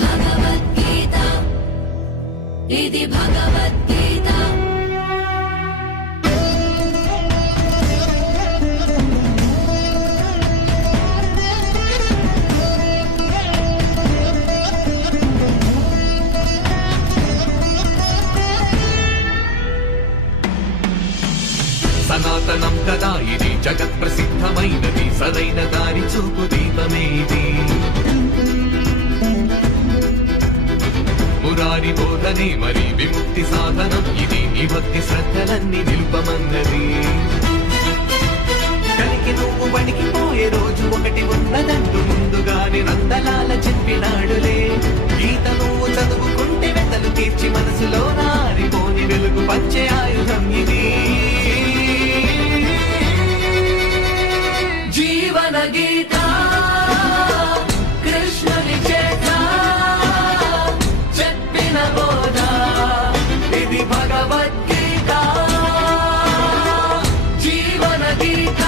భగవద్గీత ఇది భగవద్గీత సనాతనం కదా ఇది జగత్ ప్రసిద్ధమైనది సరైన దారి చూపు దీపమే ఇది మురారి బోధనే మరి విముక్తి సాధనం ఇది నీ భక్తి శ్రద్ధలన్నీ నిలుపమన్నది కలికి నువ్వు వణికిపోయే రోజు ఒకటి ఉన్నదంటూ ముందుగానే నందలాల చెప్పినాడులే గీత నువ్వు చదువుకుంటే వెతలు తీర్చి మనసులో నారిపోని వెలుగు పంచే ఆయుధం ఇది జీవన గీత కృష్ణుని చేత చెప్పిన బోధ ఇది భగవద్గీత జీవన గీత